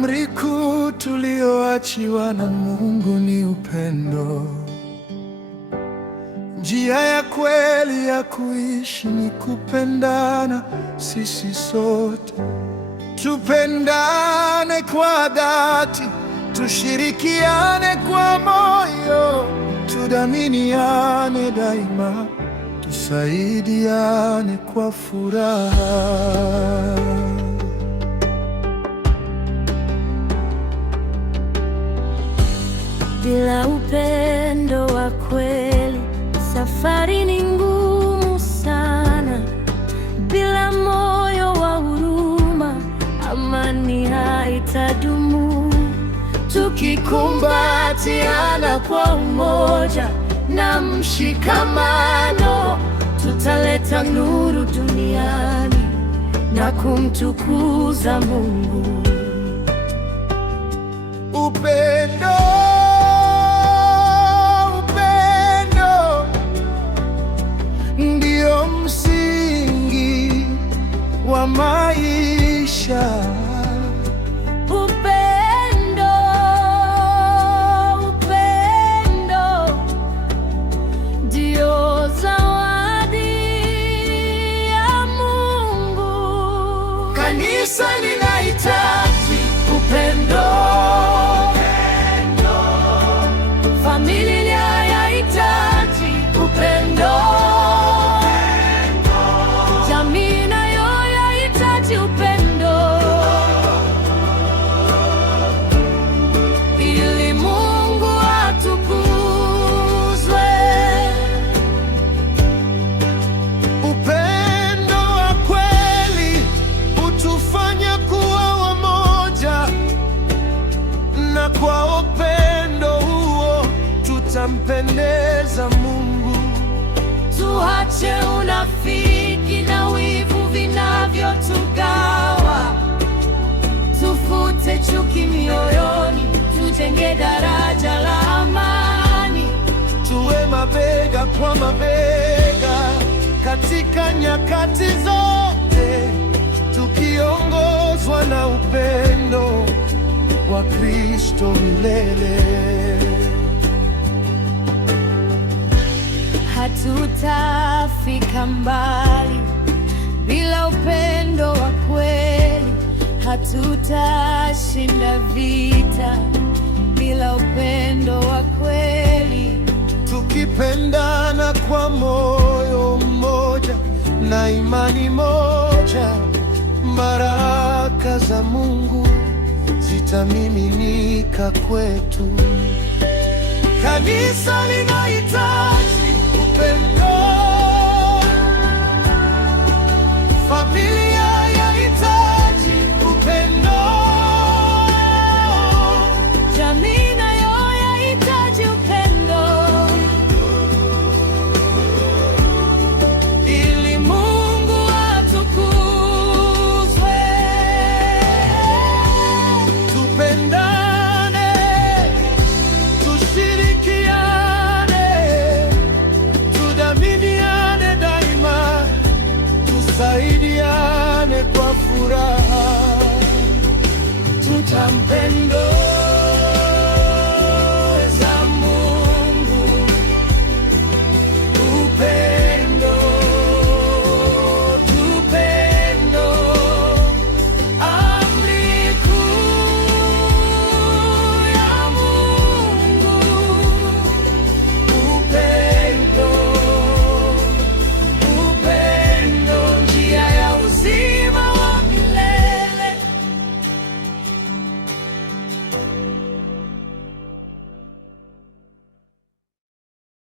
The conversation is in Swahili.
Amri kuu tulioachiwa na Mungu ni upendo. Njia ya kweli ya kuishi ni kupendana sisi sote. Tupendane kwa dhati, tushirikiane kwa moyo, tudhaminiane daima, tusaidiane kwa furaha. Bila upendo wa kweli, safari ni ngumu sana. Bila moyo wa huruma, amani haitadumu. Tukikumbatiana kwa umoja na mshikamano, tutaleta nuru duniani na kumtukuza Mungu. Upendo, upendo ndio msingi wa maisha. Upendo, upendo ndio zawadi ya Mungu. Kanisa linahitaji upendo. Familia yahitaji upendo. Jamii nayo yahitaji upendo, ili Mungu atukuzwe. Upendo wa kweli hutufanya kuwa wamoja, na kwa upendo huo tutampendeza Mungu. Tuache unafiki na wivu vinavyotugawa, tufute chuki mioyoni, tujenge daraja la amani. Tuwe mabega kwa mabega katika nyakati zote, tukiongozwa na upendo wa Kristo milele. Hatutafika mbali bila upendo wa kweli. Hatutashinda vita bila upendo wa kweli. Tukipendana kwa moyo mmoja na imani moja, baraka za Mungu zitamiminika kwetu. Kanisa linahitaji upendo. Familia yahitaji upendo. Jamii nayo yahitaji upendo, ili Mungu atukuzwe. Tupendane, tushirikiane, tudhaminiane daima, tusaidiane kwa furaha. Tutampendo